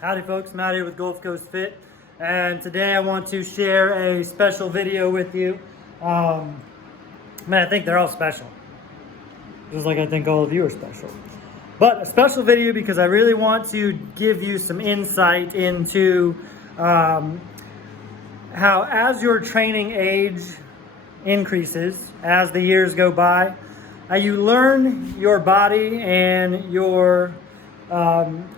Howdy folks, Matt here with Gulf Coast Fit, and today I want to share a special video with you. Man, I think they're all special, just like I think all of you are special. But a special video because I really want to give you some insight into how as your training age increases, as the years go by, you learn your body and your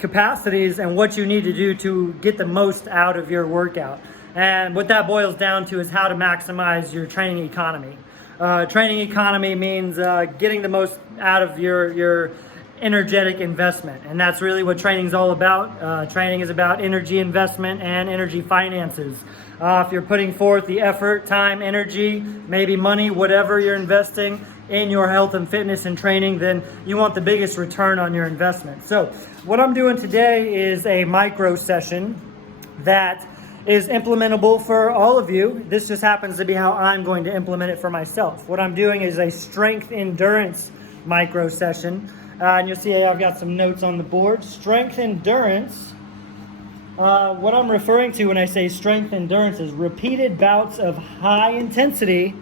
capacities and what you need to do to get the most out of your workout. And what that boils down to is how to maximize your training economy. Training economy means getting the most out of your energetic investment, and that's really what training is all about. Training is about energy investment and energy finances. If you're putting forth the effort, time, energy, maybe money, whatever you're investing in your health and fitness and training, then you want the biggest return on your investment. So what I'm doing today is a micro session that is implementable for all of you. This just happens to be how I'm going to implement it for myself. What I'm doing is a strength endurance micro session. And you'll see I've got some notes on the board. Strength endurance, what I'm referring to when I say strength endurance is repeated bouts of high intensity,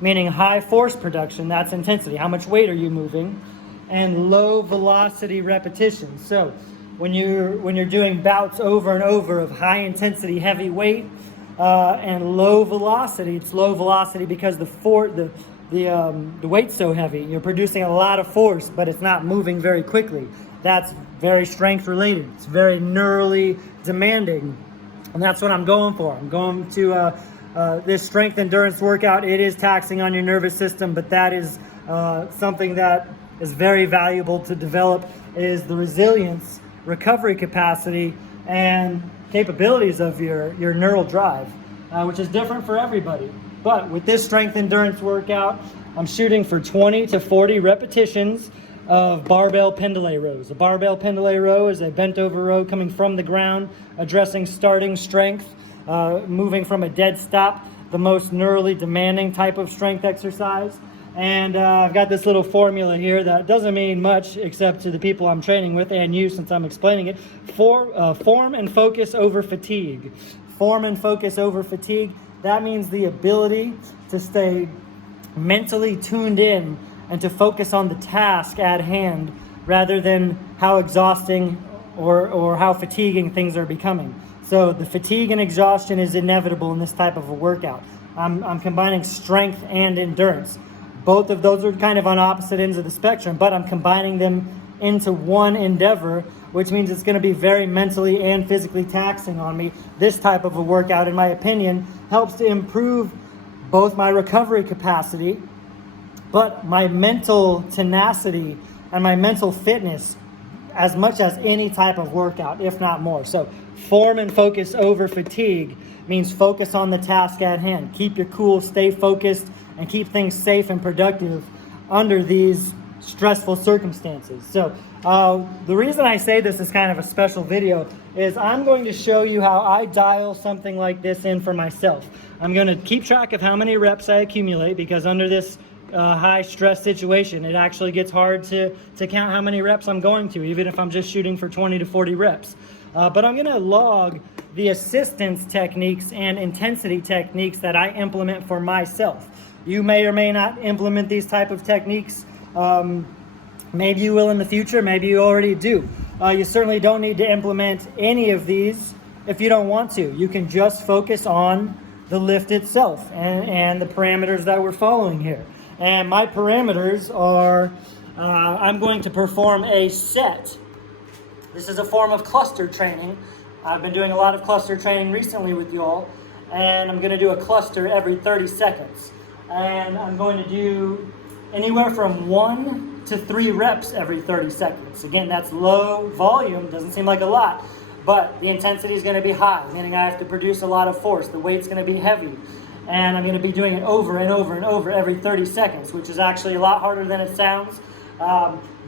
meaning high force production, that's intensity. How much weight are you moving? And low velocity repetitions. So when you're doing bouts over and over of high intensity, heavy weight, and low velocity, it's low velocity because the weight's so heavy. You're producing a lot of force, but it's not moving very quickly. That's very strength related. It's very neurally demanding. And that's what I'm going for. I'm going to this strength endurance workout. It is taxing on your nervous system, but that is something that is very valuable to develop, is the resilience, recovery capacity, and capabilities of your neural drive, which is different for everybody. But with this strength endurance workout, I'm shooting for 20 to 40 repetitions of barbell Pendlay rows. A barbell Pendlay row is a bent over row coming from the ground, addressing starting strength, moving from a dead stop, the most neurally demanding type of strength exercise. And I've got this little formula here that doesn't mean much except to the people I'm training with and you, since I'm explaining it. Form and focus over fatigue. Form and focus over fatigue. That means the ability to stay mentally tuned in and to focus on the task at hand rather than how exhausting or how fatiguing things are becoming. So the fatigue and exhaustion is inevitable in this type of a workout. I'm combining strength and endurance. Both of those are kind of on opposite ends of the spectrum, but I'm combining them into one endeavor, which means it's going to be very mentally and physically taxing on me. This type of a workout, in my opinion, helps to improve both my recovery capacity, but my mental tenacity and my mental fitness as much as any type of workout, if not more. So form and focus over fatigue means focus on the task at hand. Keep your cool, stay focused, and keep things safe and productive under these stressful circumstances. So the reason I say this is kind of a special video is I'm going to show you how I dial something like this in for myself. I'm going to keep track of how many reps I accumulate, because under this high stress situation, it actually gets hard to count how many reps I'm going to, even if I'm just shooting for 20 to 40 reps. But I'm going to log the assistance techniques and intensity techniques that I implement for myself. You may or may not implement these type of techniques. Maybe you will in the future, maybe you already do. You certainly don't need to implement any of these if you don't want to. You can just focus on the lift itself and the parameters that we're following here. And my parameters are, I'm going to perform a set. This is a form of cluster training. I've been doing a lot of cluster training recently with you all, and I'm going to do a cluster every 30 seconds. And I'm going to do anywhere from 1 to 3 reps every 30 seconds. Again, that's low volume, doesn't seem like a lot, but the intensity is going to be high, meaning I have to produce a lot of force. The weight's going to be heavy, and I'm going to be doing it over and over and over every 30 seconds, which is actually a lot harder than it sounds.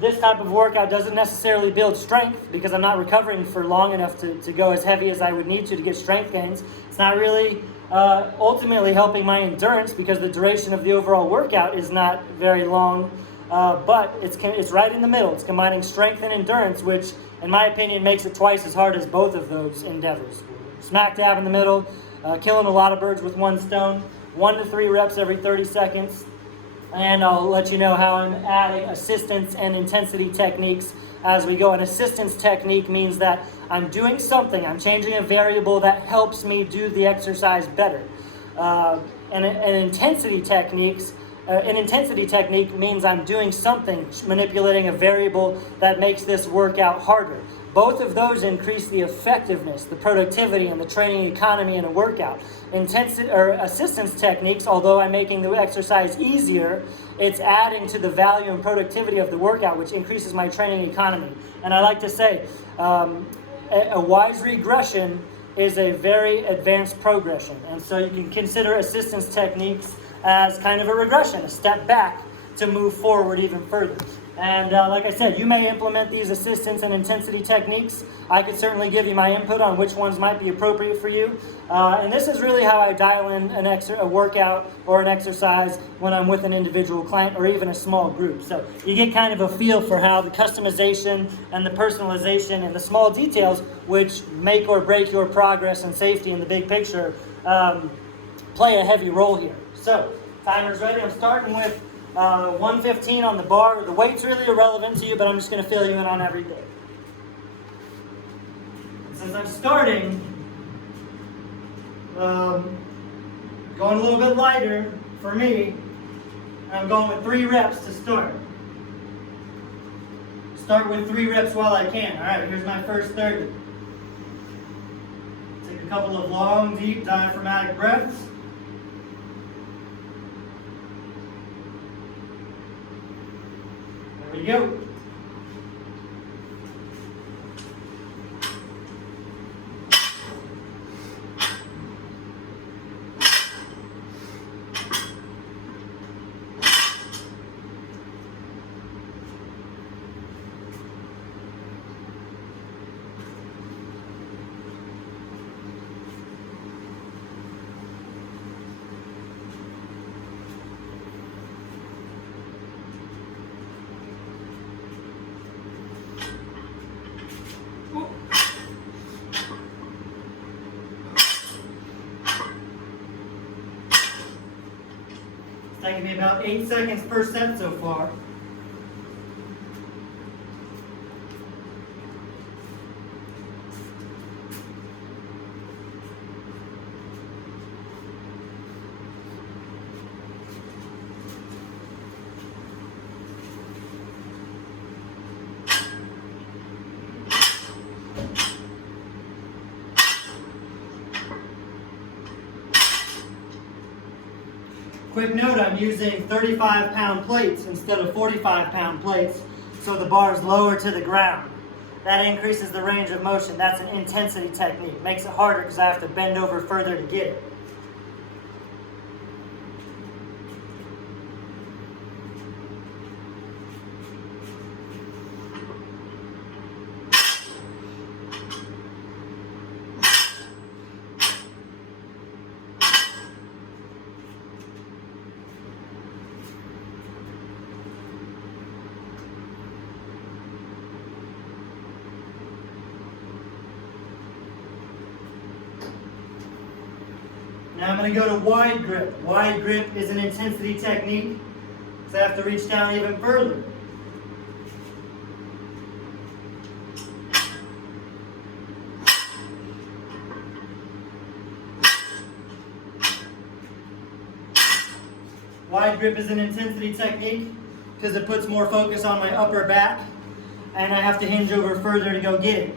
This type of workout doesn't necessarily build strength because I'm not recovering for long enough to go as heavy as I would need to get strength gains. It's not really ultimately helping my endurance because the duration of the overall workout is not very long, but it's right in the middle. It's combining strength and endurance, which in my opinion, makes it twice as hard as both of those endeavors. Smack dab in the middle, killing a lot of birds with one stone, 1 to 3 reps every 30 seconds. And I'll let you know how I'm adding assistance and intensity techniques as we go. An assistance technique means that I'm doing something, I'm changing a variable that helps me do the exercise better. And an intensity technique means I'm doing something, manipulating a variable that makes this workout harder. Both of those increase the effectiveness, the productivity, and the training economy in a workout. Assistance techniques, although I'm making the exercise easier, it's adding to the value and productivity of the workout, which increases my training economy. And I like to say, a wise regression is a very advanced progression. And so you can consider assistance techniques as kind of a regression, a step back to move forward even further. And like I said, you may implement these assistance and intensity techniques. I could certainly give you my input on which ones might be appropriate for you. And this is really how I dial in a workout or an exercise when I'm with an individual client or even a small group. So you get kind of a feel for how the customization and the personalization and the small details, which make or break your progress and safety in the big picture, play a heavy role here. So timer's ready. I'm starting with 115 on the bar. The weight's really irrelevant to you, but I'm just going to fill you in on everything. Since I'm starting, going a little bit lighter for me, I'm going with 3 reps to start. Start with 3 reps while I can. All right, here's my first 30. Take a couple of long, deep diaphragmatic breaths. There we go. Taking me about 8 seconds per set so far. Quick note, I'm using 35-pound plates instead of 45-pound plates, so the bar is lower to the ground. That increases the range of motion. That's an intensity technique. Makes it harder because I have to bend over further to get it. Now I'm going to go to wide grip. Wide grip is an intensity technique, so I have to reach down even further. Wide grip is an intensity technique because it puts more focus on my upper back and I have to hinge over further to go get it.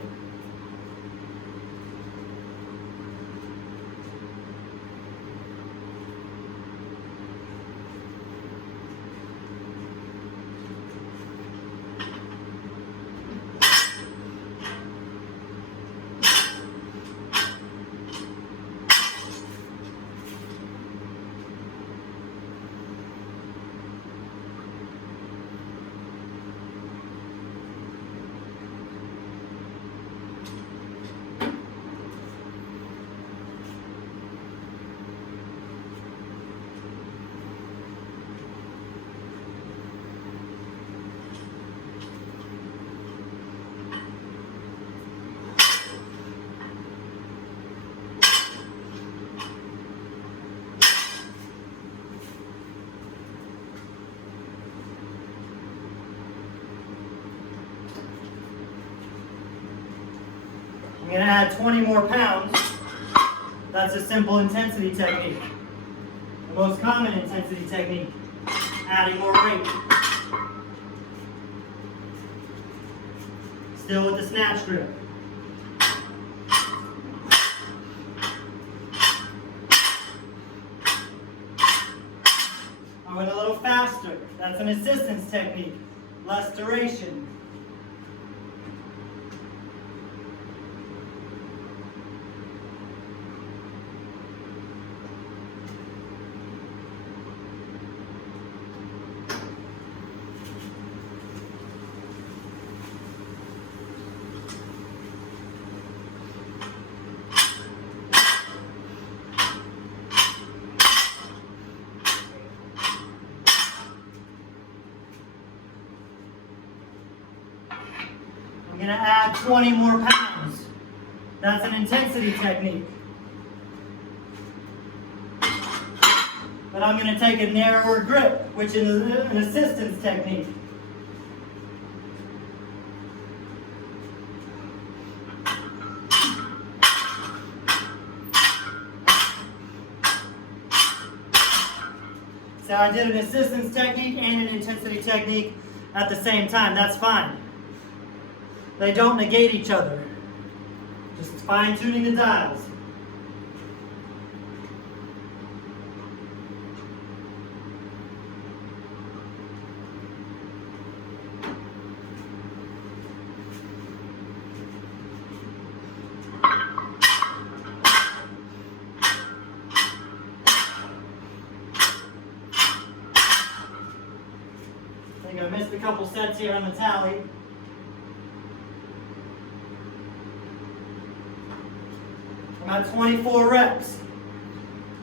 I'm going to add 20 more pounds. That's a simple intensity technique. The most common intensity technique, adding more weight. Still with the snatch grip. I went a little faster. That's an assistance technique. Less duration. I'm going to add 20 more pounds. That's an intensity technique. But I'm going to take a narrower grip, which is an assistance technique. So I did an assistance technique and an intensity technique at the same time. That's fine. They don't negate each other. Just fine-tuning the dials. I think I missed a couple sets here on the tally. I'm at 24 reps.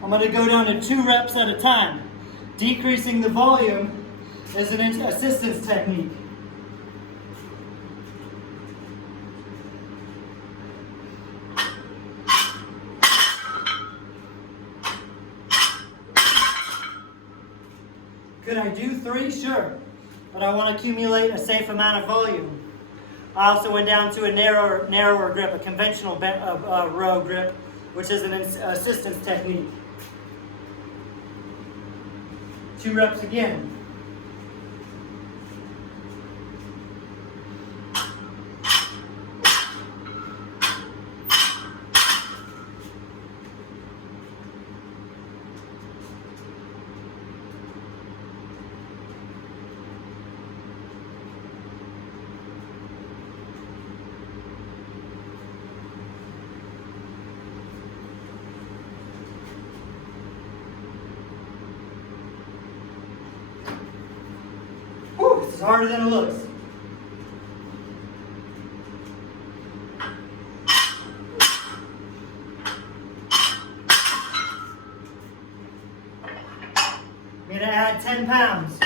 I'm going to go down to 2 reps at a time. Decreasing the volume is an assistance technique. Could I do 3? Sure. But I want to accumulate a safe amount of volume. I also went down to a narrower grip, a conventional row grip, which is an assistance technique. 2 reps again. This is harder than it looks. I'm going to add 10 pounds.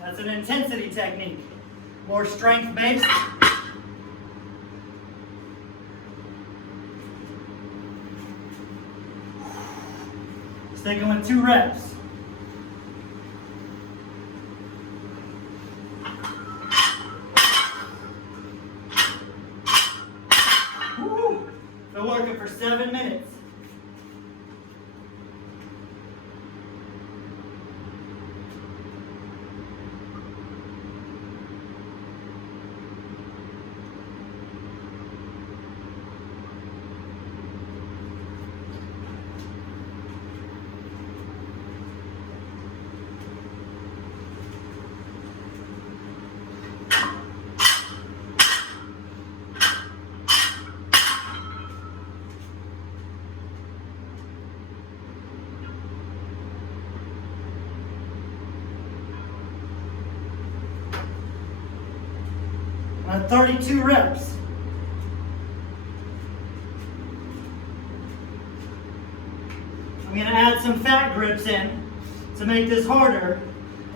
That's an intensity technique. More strength-based. Sticking with 2 reps. Been working for 7 minutes. On 32 reps. I'm going to add some fat grips in to make this harder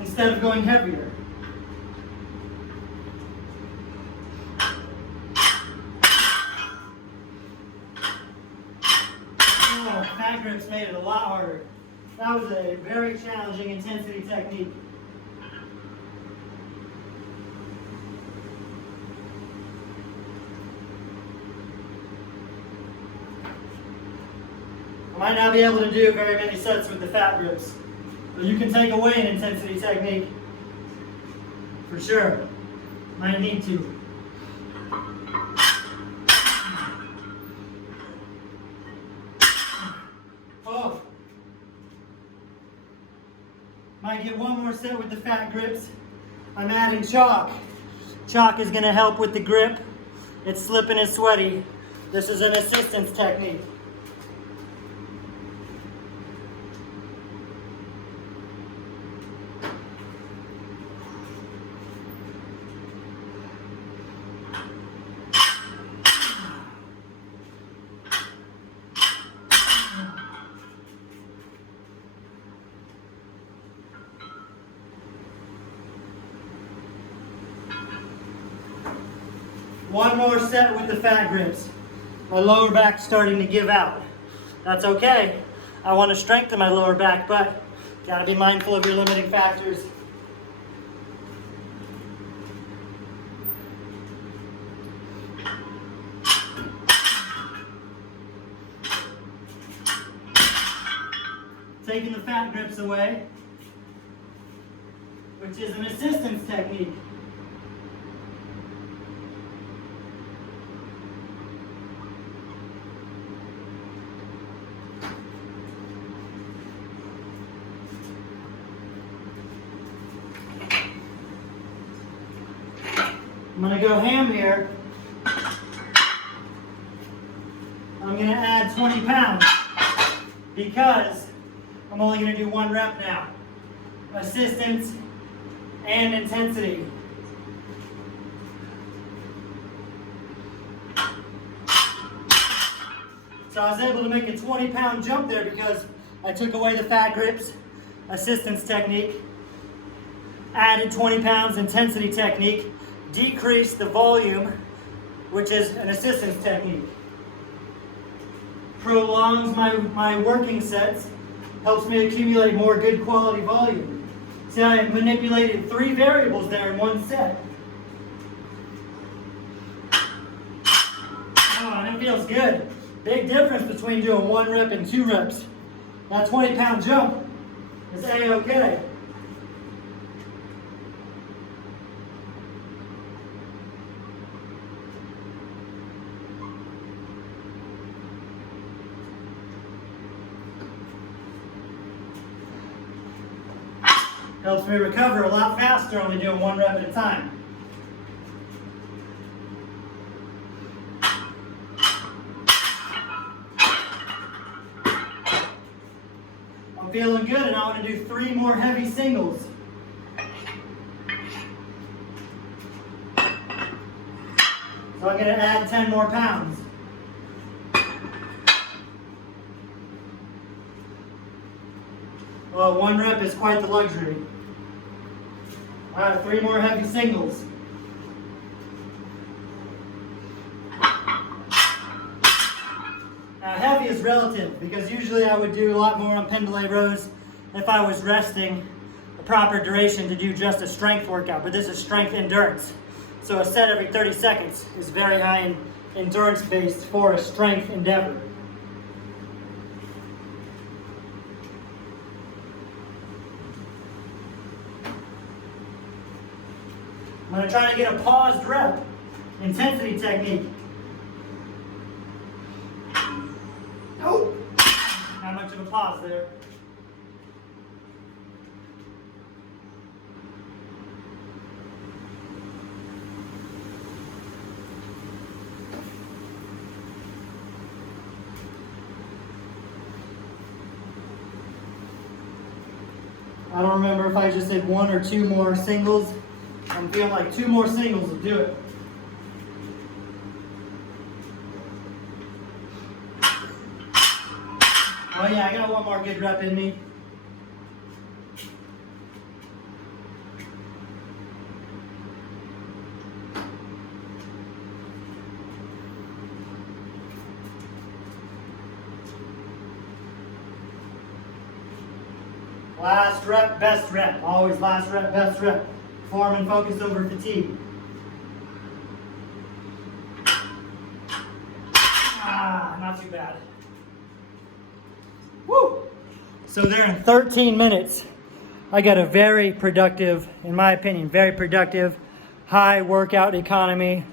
instead of going heavier. Oh, fat grips made it a lot harder. That was a very challenging intensity technique. Might not be able to do very many sets with the fat grips, but you can take away an intensity technique for sure. Might need to. Oh. Might get one more set with the fat grips. I'm adding chalk. Chalk is going to help with the grip. It's slipping and sweaty. This is an assistance technique. One more set with the fat grips. My lower back's starting to give out. That's okay. I want to strengthen my lower back, but gotta be mindful of your limiting factors. Taking the fat grips away, which is an assistance technique. I'm going to go ham here. I'm going to add 20 pounds because I'm only going to do one rep now. Assistance and intensity. So I was able to make a 20-pound jump there because I took away the fat grips, assistance technique, added 20 pounds intensity technique, decrease the volume, which is an assistance technique. Prolongs my working sets, helps me accumulate more good quality volume. See, I manipulated 3 variables there in one set. Oh, and it feels good. Big difference between doing 1 rep and 2 reps. That 20-pound jump is A-okay. Helps me recover a lot faster only doing 1 rep at a time. I'm feeling good and I want to do 3 more heavy singles. So I'm going to add 10 more pounds. Well, 1 rep is quite the luxury. All right, 3 more heavy singles. Now, heavy is relative because usually I would do a lot more on Pendlay rows if I was resting the proper duration to do just a strength workout, but this is strength endurance. So a set every 30 seconds is very high in endurance based for a strength endeavor. I'm going to try to get a paused rep, intensity technique. Nope. Not much of a pause there. I don't remember if I just did 1 or 2 more singles. I'm feeling like 2 more singles will do it. Oh yeah, I got 1 more good rep in me. Last rep, best rep. Always last rep, best rep. Form and focus over fatigue. Ah, not too bad. So there in 13 minutes, I got a very productive, in my opinion, very productive, high workout economy,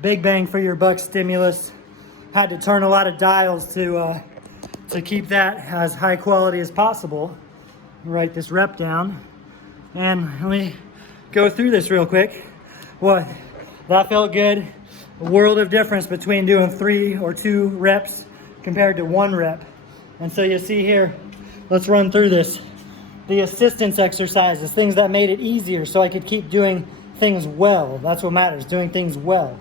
big bang for your buck stimulus. Had to turn a lot of dials to keep that as high quality as possible. Write this rep down, and let me go through this real quick. What? That felt good. A world of difference between doing 3 or 2 reps compared to 1 rep. And so you see here, let's run through this. The assistance exercises, things that made it easier so I could keep doing things well. That's what matters, doing things well.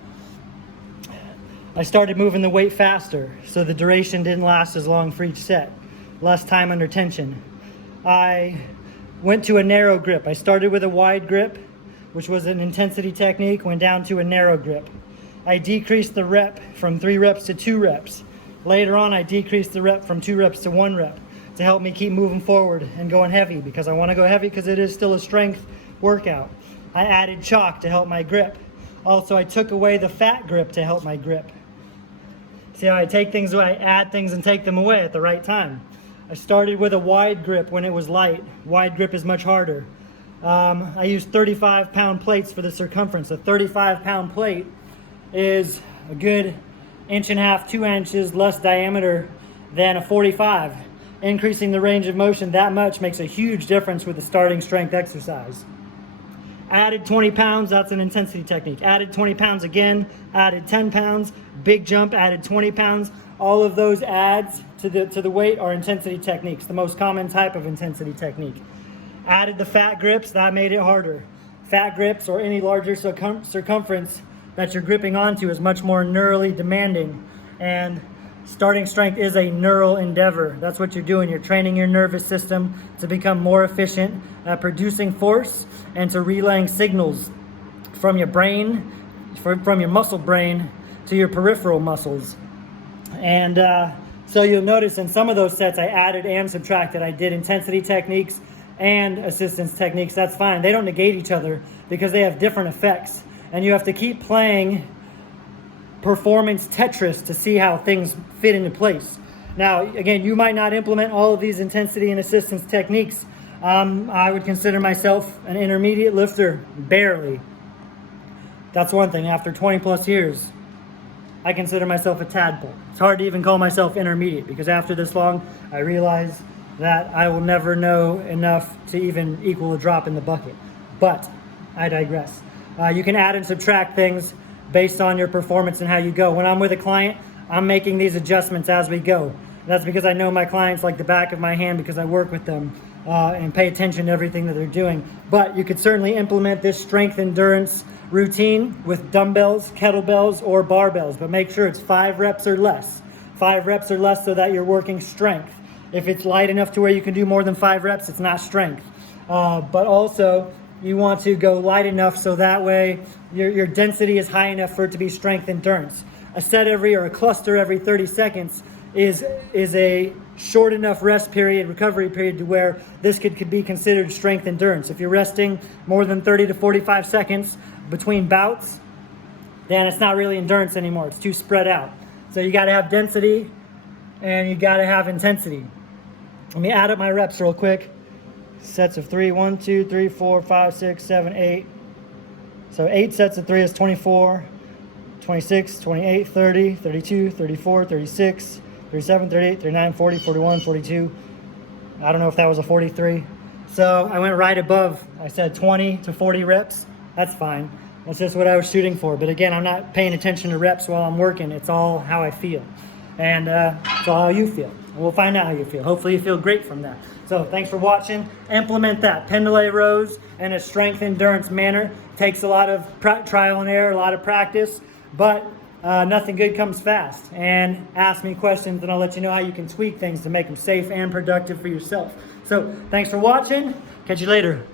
I started moving the weight faster, so the duration didn't last as long for each set. Less time under tension. I went to a narrow grip. I started with a wide grip, which was an intensity technique, went down to a narrow grip. I decreased the rep from 3 reps to 2 reps. Later on, I decreased the rep from 2 reps to 1 rep to help me keep moving forward and going heavy, because I want to go heavy because it is still a strength workout. I added chalk to help my grip. Also, I took away the fat grip to help my grip. See how I take things away, I add things and take them away at the right time. I started with a wide grip when it was light. Wide grip is much harder. I used 35-pound plates for the circumference. A 35-pound plate is a good 1.5 to 2 inches less diameter than a 45. Increasing the range of motion that much makes a huge difference with the starting strength exercise. Added 20 pounds, that's an intensity technique. Added 20 pounds again, added 10 pounds, big jump, added 20 pounds. All of those adds to the weight are intensity techniques, the most common type of intensity technique. Added the fat grips, that made it harder. Fat grips or any larger circumference that you're gripping onto is much more neurally demanding, and starting strength is a neural endeavor. That's what you're doing. You're training your nervous system to become more efficient at producing force and to relaying signals from your brain, from your muscle brain to your peripheral muscles. And so you'll notice in some of those sets I added and subtracted. I did intensity techniques and assistance techniques. That's fine. They don't negate each other because they have different effects. And you have to keep playing performance Tetris to see how things fit into place. Now, again, you might not implement all of these intensity and assistance techniques. I would consider myself an intermediate lifter, barely. That's one thing. After 20 plus years, I consider myself a tadpole. It's hard to even call myself intermediate because after this long, I realize that I will never know enough to even equal a drop in the bucket. But I digress. You can add and subtract things based on your performance and how you go. When I'm with a client, I'm making these adjustments as we go. That's because I know my clients like the back of my hand because I work with them and pay attention to everything that they're doing. But you could certainly implement this strength endurance routine with dumbbells, kettlebells, or barbells, but make sure it's 5 reps or less. 5 reps or less so that you're working strength. If it's light enough to where you can do more than 5 reps, it's not strength. But also, you want to go light enough so that way your density is high enough for it to be strength endurance. A set or a cluster every 30 seconds is a short enough rest period, recovery period, to where this could be considered strength endurance. If you're resting more than 30 to 45 seconds between bouts, then it's not really endurance anymore. It's too spread out. So you got to have density and you got to have intensity. Let me add up my reps real quick. Sets of 3, 1, 2, 3, 4, 5, 6, 7, 8. So 8 sets of 3 is 24, 26, 28, 30, 32, 34, 36, 37, 38, 39, 40, 41, 42. I don't know if that was a 43. So I went right above. I said 20 to 40 reps. That's fine. That's just what I was shooting for. But again, I'm not paying attention to reps while I'm working. It's all how I feel. And it's all how you feel. And we'll find out how you feel. Hopefully you feel great from that. So thanks for watching. Implement that. Pendlay rows in a strength endurance manner. Takes a lot of trial and error, a lot of practice, but nothing good comes fast. And ask me questions and I'll let you know how you can tweak things to make them safe and productive for yourself. So thanks for watching. Catch you later.